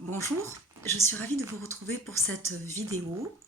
Bonjour, je suis ravie de vous retrouver pour cette vidéo.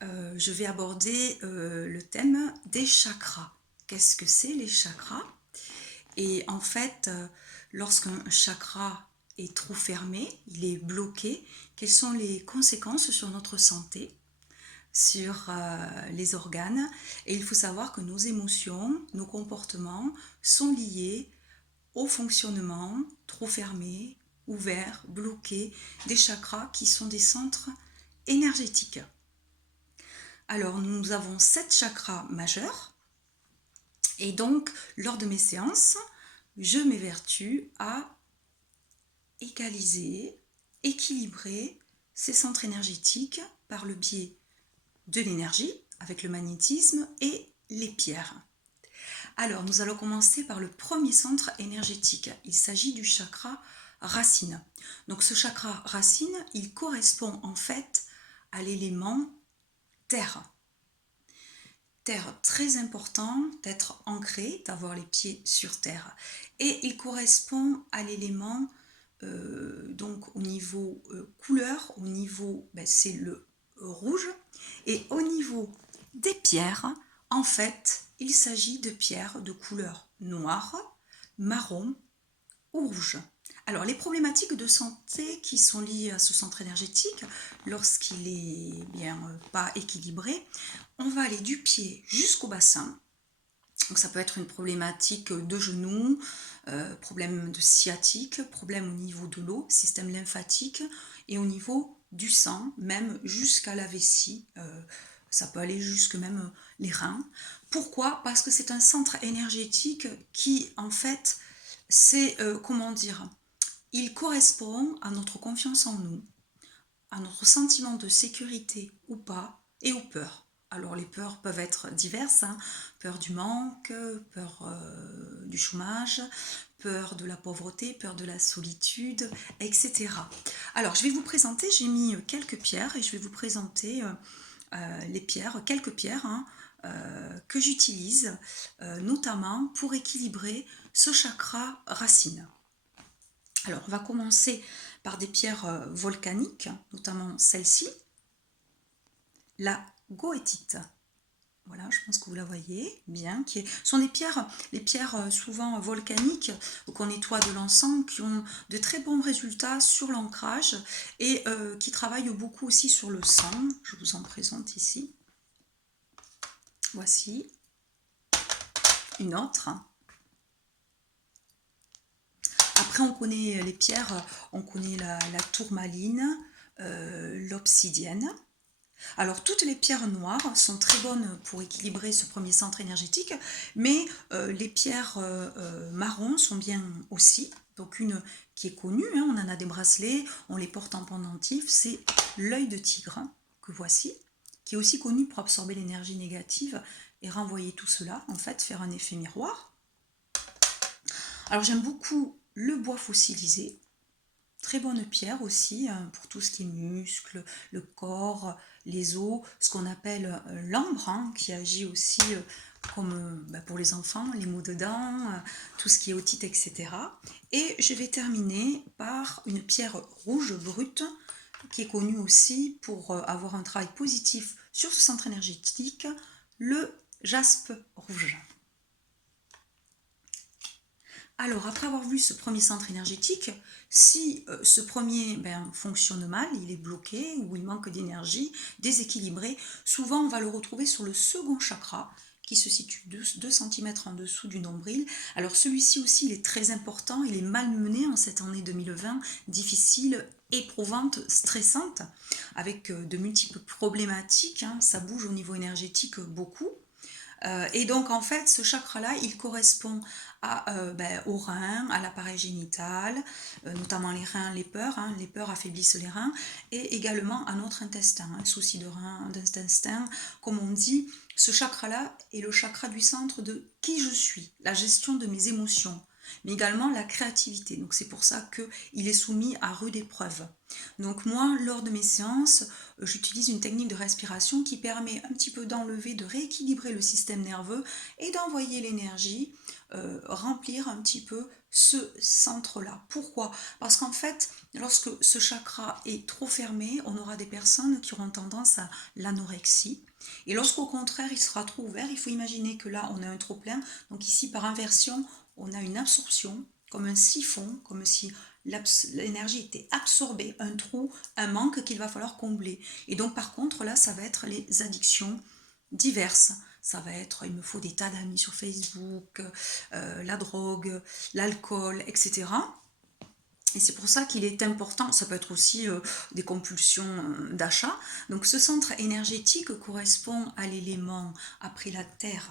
Je vais aborder le thème des chakras. Qu'est-ce que c'est les chakras? Et en fait, lorsqu'un chakra est trop fermé, il est bloqué, quelles sont les conséquences sur notre santé, sur les organes? Et il faut savoir que nos émotions, nos comportements sont liés au fonctionnement trop fermé, ouvert, bloqué des chakras qui sont des centres énergétiques. Alors nous avons 7 chakras majeurs et donc lors de mes séances, je m'évertue à égaliser, équilibrer ces centres énergétiques par le biais de l'énergie avec le magnétisme et les pierres. Alors, nous allons commencer par le premier centre énergétique. Il s'agit du chakra racine. Donc, ce chakra racine, il correspond en fait à l'élément terre. Terre, très important d'être ancré, d'avoir les pieds sur terre. Et il correspond à l'élément, donc au niveau couleur, au niveau, c'est le rouge. Et au niveau des pierres, en fait, il s'agit de pierres de couleur noire, marron ou rouge. Alors, les problématiques de santé qui sont liées à ce centre énergétique, lorsqu'il est bien pas équilibré, on va aller du pied jusqu'au bassin. Donc, ça peut être une problématique de genoux, problème de sciatique, problème au niveau de l'eau, système lymphatique et au niveau du sang, même jusqu'à la vessie. Ça peut aller jusque même les reins. Pourquoi? Parce que c'est un centre énergétique qui, en fait, c'est, comment dire, il correspond à notre confiance en nous, à notre sentiment de sécurité ou pas, et aux peurs. Alors les peurs peuvent être diverses, hein. Peur du manque, peur du chômage, peur de la pauvreté, peur de la solitude, etc. Alors je vais vous présenter, j'ai mis quelques pierres et je vais vous présenter les pierres, quelques pierres hein, que j'utilise notamment pour équilibrer ce chakra racine. Alors, on va commencer par des pierres volcaniques, notamment celle-ci, la goethite. Voilà, je pense que vous la voyez bien. Sont des pierres, les pierres souvent volcaniques qu'on nettoie de l'encens, qui ont de très bons résultats sur l'ancrage et qui travaillent beaucoup aussi sur le sang. Je vous en présente ici. Voici une autre. Après, on connaît les pierres, on connaît la tourmaline, l'obsidienne. Alors, toutes les pierres noires sont très bonnes pour équilibrer ce premier centre énergétique, mais les pierres marrons sont bien aussi. Donc, une qui est connue, hein, on en a des bracelets, on les porte en pendentif, c'est l'œil de tigre, hein, que voici, qui est aussi connu pour absorber l'énergie négative et renvoyer tout cela, en fait, faire un effet miroir. Alors, j'aime beaucoup le bois fossilisé. Très bonne pierre aussi pour tout ce qui est muscles, le corps, les os, ce qu'on appelle l'ambre, hein, qui agit aussi comme pour les enfants, les maux de dents, tout ce qui est otite, etc. Et je vais terminer par une pierre rouge brute qui est connue aussi pour avoir un travail positif sur ce centre énergétique, le jaspe rouge. Alors, après avoir vu ce premier centre énergétique, si ce premier fonctionne mal, il est bloqué ou il manque d'énergie, déséquilibré, souvent on va le retrouver sur le second chakra qui se situe 2 cm en dessous du nombril. Alors celui-ci aussi, il est très important, il est malmené en cette année 2020, difficile, éprouvante, stressante, avec de multiples problématiques, hein, ça bouge au niveau énergétique beaucoup. Et donc en fait ce chakra là il correspond aux reins, à l'appareil génital, notamment les reins, les peurs affaiblissent les reins, et également à notre intestin, un souci de rein, d'intestin, comme on dit. Ce chakra là est le chakra du centre de qui je suis, la gestion de mes émotions, mais également la créativité. Donc c'est pour ça qu'il est soumis à rude épreuve. Donc moi, lors de mes séances, j'utilise une technique de respiration qui permet un petit peu d'enlever, de rééquilibrer le système nerveux et d'envoyer l'énergie remplir un petit peu ce centre-là. Pourquoi? Parce qu'en fait, lorsque ce chakra est trop fermé, on aura des personnes qui auront tendance à l'anorexie. Et lorsqu'au contraire, il sera trop ouvert, il faut imaginer que là, on a un trop-plein. Donc ici, par inversion, on a une absorption, comme un siphon, comme si l'énergie était absorbée, un trou, un manque qu'il va falloir combler. Et donc par contre, là, ça va être les addictions diverses. Ça va être, il me faut des tas d'amis sur Facebook, la drogue, l'alcool, etc. Et c'est pour ça qu'il est important, ça peut être aussi des compulsions d'achat. Donc ce centre énergétique correspond à l'élément, après la terre,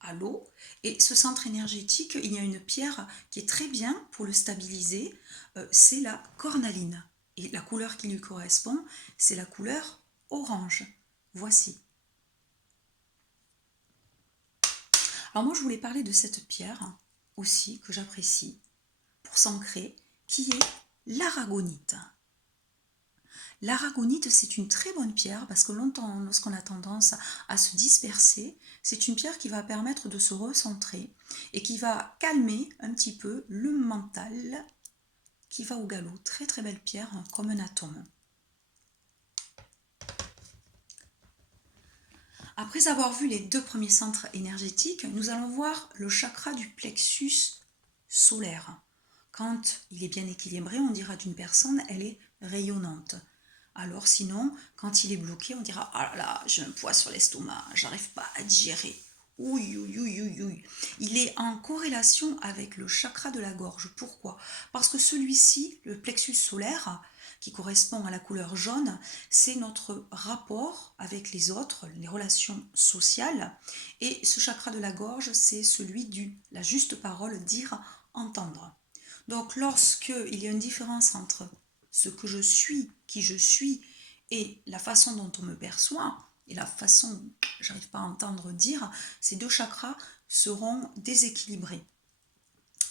à l'eau. Et ce centre énergétique, il y a une pierre qui est très bien pour le stabiliser, c'est la cornaline. Et la couleur qui lui correspond, c'est la couleur orange. Voici. Alors moi, je voulais parler de cette pierre aussi, que j'apprécie, pour s'ancrer, qui est l'aragonite. L'aragonite, c'est une très bonne pierre parce que longtemps, lorsqu'on a tendance à se disperser, c'est une pierre qui va permettre de se recentrer et qui va calmer un petit peu le mental qui va au galop. Très très belle pierre, comme un atome. Après avoir vu les deux premiers centres énergétiques, nous allons voir le chakra du plexus solaire. Quand il est bien équilibré, on dira d'une personne, elle est rayonnante. Alors sinon, quand il est bloqué, on dira, ah là là, j'ai un poids sur l'estomac, j'arrive pas à digérer. Oui, oui, oui, oui, oui. Il est en corrélation avec le chakra de la gorge. Pourquoi? Parce que celui-ci, le plexus solaire, qui correspond à la couleur jaune, c'est notre rapport avec les autres, les relations sociales. Et ce chakra de la gorge, c'est celui du la juste parole, dire, entendre. Donc lorsqu'il y a une différence entre ce que je suis, qui je suis, et la façon dont on me perçoit, et la façon, j'arrive pas à entendre dire, ces deux chakras seront déséquilibrés.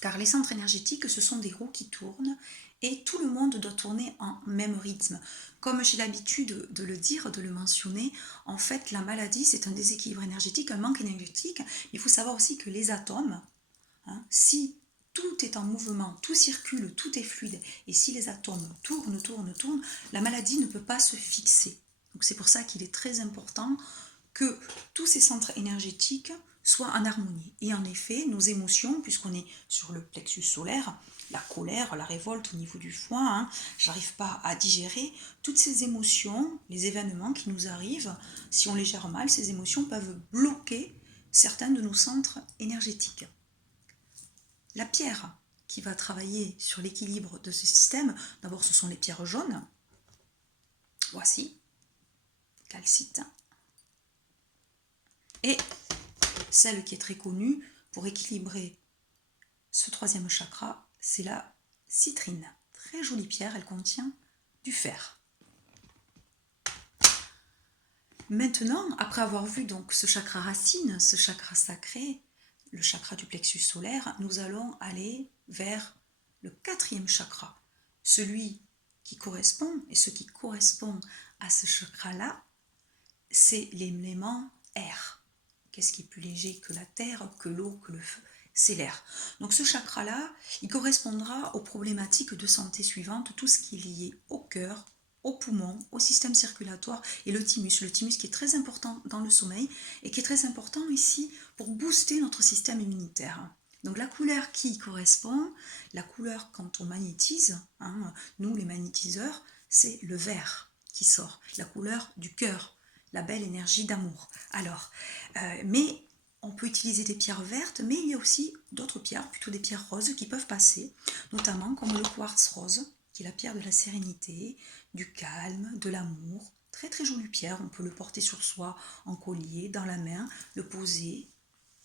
Car les centres énergétiques, ce sont des roues qui tournent et tout le monde doit tourner en même rythme. Comme j'ai l'habitude de le dire, de le mentionner, en fait, la maladie, c'est un déséquilibre énergétique, un manque énergétique. Il faut savoir aussi que les atomes, si tout est en mouvement, tout circule, tout est fluide, et si les atomes tournent, la maladie ne peut pas se fixer. Donc c'est pour ça qu'il est très important que tous ces centres énergétiques soient en harmonie. Et en effet, nos émotions, puisqu'on est sur le plexus solaire, la colère, la révolte au niveau du foie, j'arrive pas à digérer, toutes ces émotions, les événements qui nous arrivent, si on les gère mal, ces émotions peuvent bloquer certains de nos centres énergétiques. La pierre qui va travailler sur l'équilibre de ce système, d'abord ce sont les pierres jaunes. Voici, calcite. Et celle qui est très connue pour équilibrer ce troisième chakra, c'est la citrine. Très jolie pierre, elle contient du fer. Maintenant, après avoir vu donc ce chakra racine, ce chakra sacré, le chakra du plexus solaire, nous allons aller vers le quatrième chakra, celui qui correspond, et ce qui correspond à ce chakra-là, c'est l'élément air. Qu'est-ce qui est plus léger que la terre, que l'eau, que le feu? C'est l'air. Donc ce chakra-là, il correspondra aux problématiques de santé suivantes, tout ce qui est lié au cœur, aux poumons, au système circulatoire et le thymus qui est très important dans le sommeil et qui est très important ici pour booster notre système immunitaire. Donc la couleur qui correspond, la couleur quand on magnétise, nous les magnétiseurs, c'est le vert qui sort, la couleur du cœur, la belle énergie d'amour. Alors, mais on peut utiliser des pierres vertes, mais il y a aussi d'autres pierres, plutôt des pierres roses qui peuvent passer, notamment comme le quartz rose, qui est la pierre de la sérénité, du calme, de l'amour. Très très jolie pierre, on peut le porter sur soi en collier, dans la main, le poser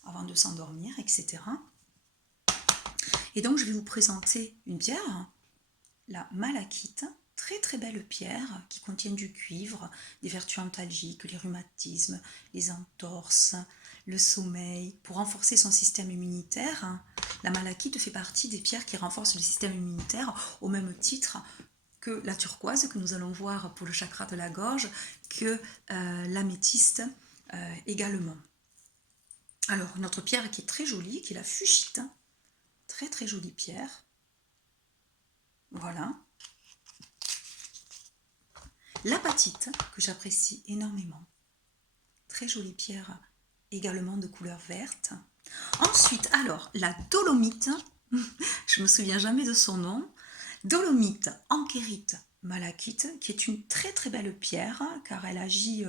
avant de s'endormir, etc. Et donc je vais vous présenter une pierre, la malachite, très très belle pierre qui contient du cuivre, des vertus antalgiques, les rhumatismes, les entorses, le sommeil, pour renforcer son système immunitaire. La malachite fait partie des pierres qui renforcent le système immunitaire au même titre que la turquoise que nous allons voir pour le chakra de la gorge, que l'améthyste également. Alors, notre pierre qui est très jolie, qui est la fuchsite, très très jolie pierre. Voilà. L'apatite, que j'apprécie énormément. Très jolie pierre, également de couleur verte. Ensuite, alors, la dolomite, je me souviens jamais de son nom, dolomite enchérite malachite, qui est une très très belle pierre, car elle agit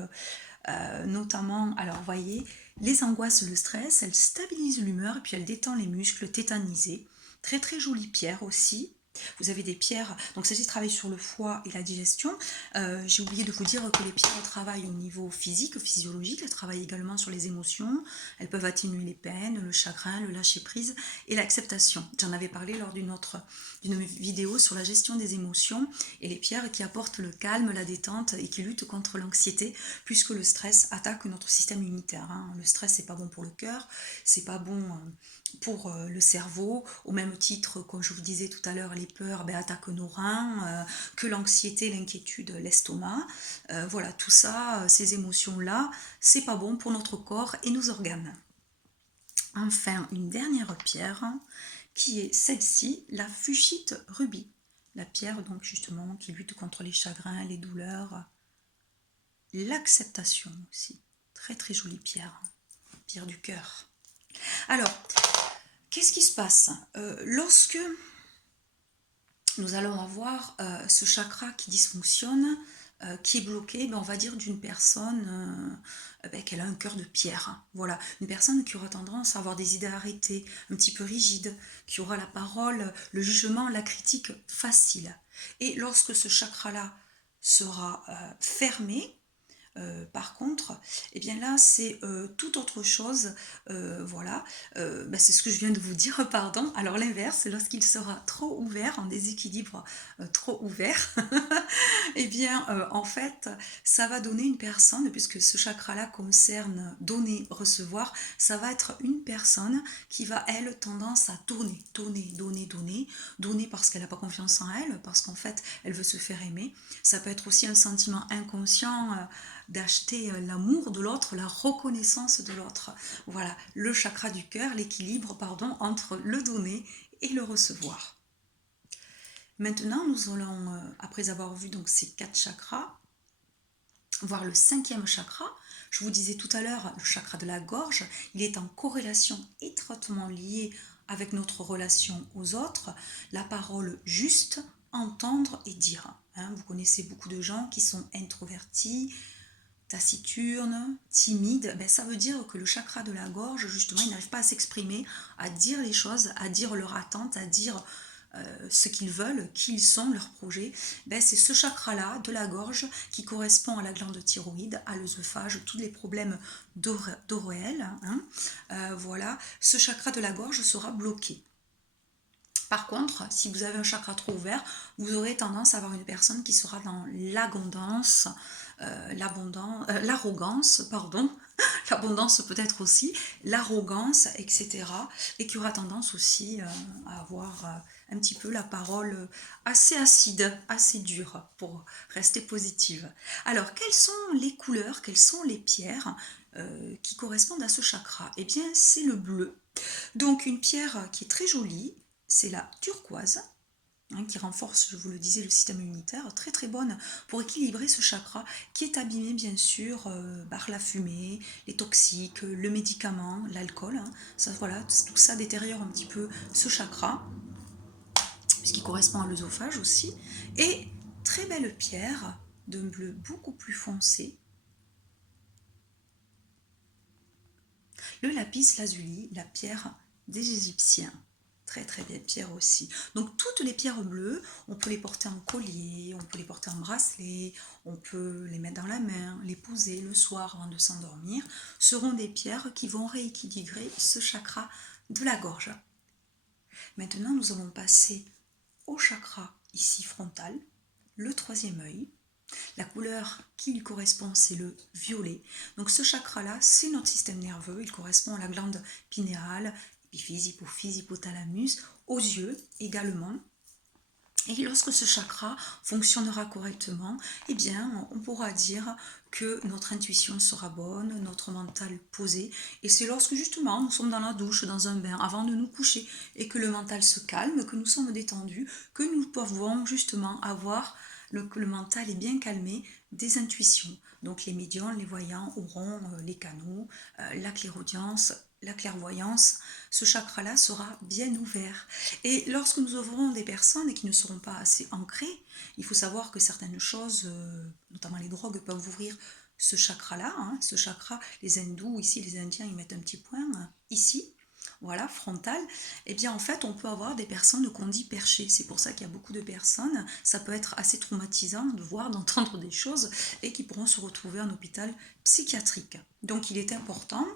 notamment, alors vous voyez, les angoisses, le stress, elle stabilise l'humeur, et puis elle détend les muscles tétanisés. Très très jolie pierre aussi. Vous avez des pierres, donc ça travaille sur le foie et la digestion. J'ai oublié de vous dire que les pierres travaillent au niveau physique, physiologique, elles travaillent également sur les émotions, elles peuvent atténuer les peines, le chagrin, le lâcher-prise et l'acceptation. J'en avais parlé lors d'une vidéo sur la gestion des émotions et les pierres qui apportent le calme, la détente et qui luttent contre l'anxiété, puisque le stress attaque notre système immunitaire. Le stress, c'est pas bon pour le cœur, c'est pas bon pour le cerveau, au même titre, comme je vous disais tout à l'heure, les peurs attaquent nos reins, que l'anxiété, l'inquiétude, l'estomac. Voilà, tout ça, ces émotions-là, c'est pas bon pour notre corps et nos organes. Enfin, une dernière pierre, qui est celle-ci, la fuchsite rubis. La pierre, donc, justement, qui lutte contre les chagrins, les douleurs, l'acceptation aussi. Très, très jolie pierre. Pierre du cœur. Alors, qu'est-ce qui se passe lorsque nous allons avoir ce chakra qui dysfonctionne, qui est bloqué, on va dire d'une personne qui a un cœur de pierre. Voilà, une personne qui aura tendance à avoir des idées arrêtées, un petit peu rigides, qui aura la parole, le jugement, la critique facile. Et lorsque ce chakra-là sera fermé, par contre, eh bien là, c'est tout autre chose. Voilà, c'est ce que je viens de vous dire, pardon. Alors l'inverse, lorsqu'il sera trop ouvert, en déséquilibre trop ouvert, eh bien, en fait, ça va donner une personne, puisque ce chakra-là concerne donner, recevoir, ça va être une personne qui va, elle, tendance à donner parce qu'elle n'a pas confiance en elle, parce qu'en fait, elle veut se faire aimer. Ça peut être aussi un sentiment inconscient d'acheter l'amour de l'autre, la reconnaissance de l'autre. Voilà, le chakra du cœur, l'équilibre, entre le donner et le recevoir. Maintenant, nous allons, après avoir vu donc ces 4 chakras, voir le 5e chakra. Je vous disais tout à l'heure, le chakra de la gorge, il est en corrélation étroitement liée avec notre relation aux autres, la parole juste, entendre et dire. Vous connaissez beaucoup de gens qui sont introvertis, taciturnes, timides. Ça veut dire que le chakra de la gorge, justement, il n'arrive pas à s'exprimer, à dire les choses, à dire leur attente, à dire ce qu'ils veulent, qui ils sont, leurs projets. C'est ce chakra-là de la gorge qui correspond à la glande thyroïde, à l'œsophage, tous les problèmes d'ORL. Voilà, ce chakra de la gorge sera bloqué. Par contre, si vous avez un chakra trop ouvert, vous aurez tendance à avoir une personne qui sera dans l'abondance, l'arrogance, l'abondance peut-être aussi, l'arrogance, etc. Et qui aura tendance aussi à avoir un petit peu la parole assez acide, assez dure pour rester positive. Alors, quelles sont les couleurs, quelles sont les pierres qui correspondent à ce chakra? Eh bien, c'est le bleu. Donc, une pierre qui est très jolie, c'est la turquoise, qui renforce, je vous le disais, le système immunitaire, très très bonne pour équilibrer ce chakra qui est abîmé bien sûr par la fumée, les toxiques, le médicament, l'alcool. Ça, voilà, tout ça détériore un petit peu ce chakra, puisqu'il correspond à l'œsophage aussi. Et très belle pierre d'un bleu beaucoup plus foncé, le lapis lazuli, la pierre des Égyptiens. Très très belle pierre aussi. Donc toutes les pierres bleues, on peut les porter en collier, on peut les porter en bracelet, on peut les mettre dans la main, les poser le soir avant de s'endormir, seront des pierres qui vont rééquilibrer ce chakra de la gorge. Maintenant, nous allons passer au chakra ici frontal, le 3e œil. La couleur qui lui correspond, c'est le violet. Donc ce chakra-là, c'est notre système nerveux. Il correspond à la glande pinéale, épiphyse, hypophyse, hypothalamus, aux yeux également. Et lorsque ce chakra fonctionnera correctement, eh bien, on pourra dire que notre intuition sera bonne, notre mental posé. Et c'est lorsque justement nous sommes dans la douche, dans un bain, avant de nous coucher, et que le mental se calme, que nous sommes détendus, que nous pouvons justement avoir, que le mental est bien calmé, des intuitions. Donc les médiums, les voyants auront les canaux, la clairaudience, la clairvoyance, ce chakra-là sera bien ouvert. Et lorsque nous ouvrons des personnes qui ne seront pas assez ancrées, il faut savoir que certaines choses, notamment les drogues, peuvent ouvrir ce chakra-là. Hein, ce chakra, les hindous, ici les indiens, ils mettent un petit point ici, voilà, frontal. Eh bien en fait, on peut avoir des personnes qu'on dit perchées. C'est pour ça qu'il y a beaucoup de personnes, ça peut être assez traumatisant de voir, d'entendre des choses et qui pourront se retrouver en hôpital psychiatrique. Donc il est important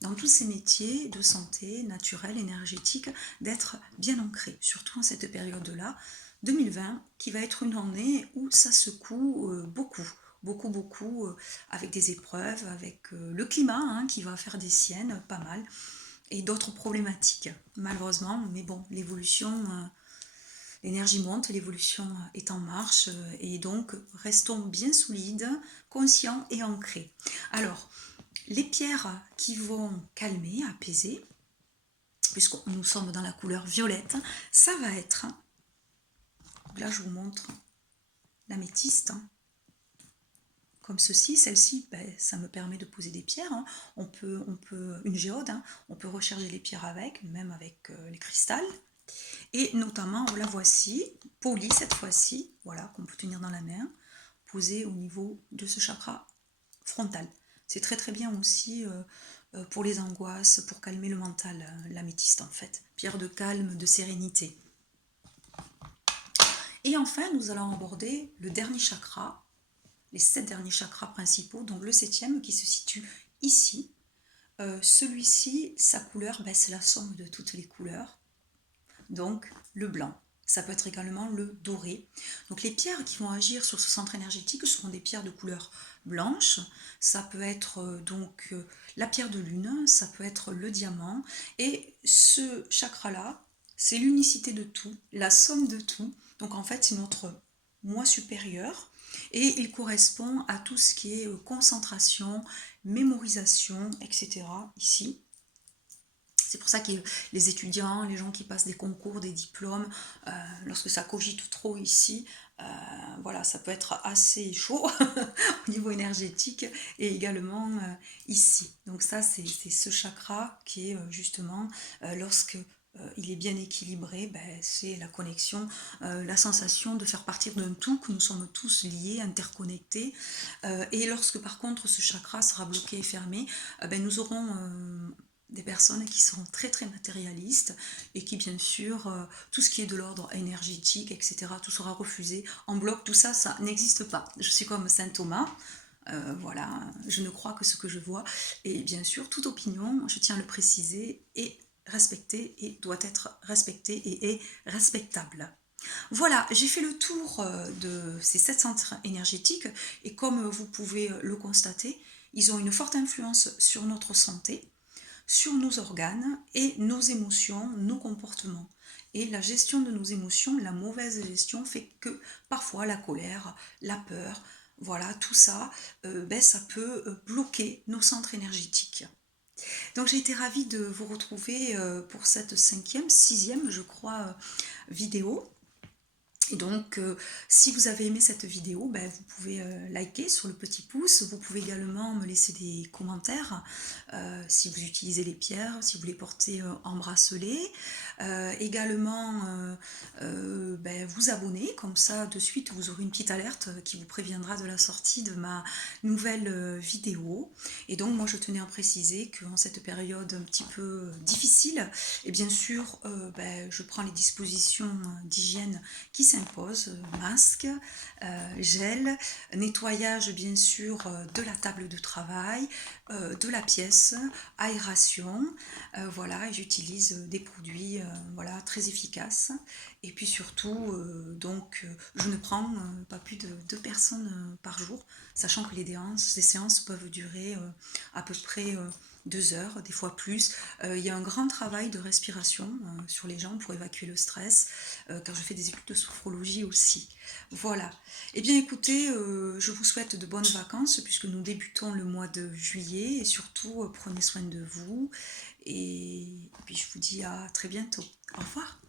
dans tous ces métiers de santé naturelle, énergétique, d'être bien ancré, surtout en cette période-là, 2020, qui va être une année où ça secoue beaucoup, avec des épreuves, avec le climat hein, qui va faire des siennes, pas mal, et d'autres problématiques, malheureusement, mais bon, l'évolution... l'énergie monte, l'évolution est en marche et donc restons bien solides, conscients et ancrés. Alors, les pierres qui vont calmer, apaiser, puisque nous sommes dans la couleur violette, ça va être, là je vous montre l'améthyste, comme ceci, celle-ci, ça me permet de poser des pierres, hein. On peut, une géode, hein. On peut recharger les pierres avec, même avec les cristals, et notamment, la voici, polie cette fois-ci, voilà, qu'on peut tenir dans la main, posée au niveau de ce chakra frontal. C'est très très bien aussi pour les angoisses, pour calmer le mental, l'améthyste en fait. Pierre de calme, de sérénité. Et enfin, nous allons aborder le dernier chakra, les 7 derniers chakras principaux, donc le 7e qui se situe ici. Celui-ci, sa couleur, c'est la somme de toutes les couleurs, donc le blanc. Ça peut être également le doré. Donc les pierres qui vont agir sur ce centre énergétique seront des pierres de couleur blanche. Ça peut être donc la pierre de lune, ça peut être le diamant. Et ce chakra-là, c'est l'unicité de tout, la somme de tout. Donc en fait, c'est notre moi supérieur. Et il correspond à tout ce qui est concentration, mémorisation, etc. ici. C'est pour ça que les étudiants, les gens qui passent des concours, des diplômes, lorsque ça cogite trop ici, voilà, ça peut être assez chaud au niveau énergétique et également ici. Donc ça, c'est ce chakra qui est justement, lorsque il est bien équilibré, c'est la connexion, la sensation de faire partir d'un tout, que nous sommes tous liés, interconnectés. Et lorsque par contre ce chakra sera bloqué et fermé, nous aurons des personnes qui seront très très matérialistes et qui bien sûr, tout ce qui est de l'ordre énergétique, etc., tout sera refusé en bloc, tout ça, ça n'existe pas. Je suis comme Saint Thomas, voilà, je ne crois que ce que je vois, et bien sûr, toute opinion, je tiens à le préciser, est respectée et doit être respectée et est respectable. Voilà, j'ai fait le tour de ces 7 centres énergétiques et comme vous pouvez le constater, ils ont une forte influence sur notre santé, sur nos organes et nos émotions, nos comportements. Et la gestion de nos émotions, la mauvaise gestion fait que parfois la colère, la peur, voilà, tout ça, ça peut bloquer nos centres énergétiques. Donc j'ai été ravie de vous retrouver pour cette 5e, 6e, je crois, vidéo. Et donc, si vous avez aimé cette vidéo, vous pouvez liker sur le petit pouce. Vous pouvez également me laisser des commentaires si vous utilisez les pierres, si vous les portez en bracelet. Également, vous abonner, comme ça de suite vous aurez une petite alerte qui vous préviendra de la sortie de ma nouvelle vidéo. Et donc, moi je tenais à préciser qu'en cette période un petit peu difficile, et bien sûr, je prends les dispositions d'hygiène qui s'impose, masque, gel, nettoyage bien sûr de la table de travail, de la pièce, aération, voilà, et j'utilise des produits voilà, très efficaces Et puis surtout, je ne prends pas plus de 2 personnes par jour, sachant que les séances peuvent durer à peu près 2 heures, des fois plus. Il y a un grand travail de respiration sur les gens pour évacuer le stress, car je fais des études de sophrologie aussi. Voilà. Eh bien écoutez, je vous souhaite de bonnes vacances puisque nous débutons le mois de juillet et surtout prenez soin de vous et puis je vous dis à très bientôt. Au revoir.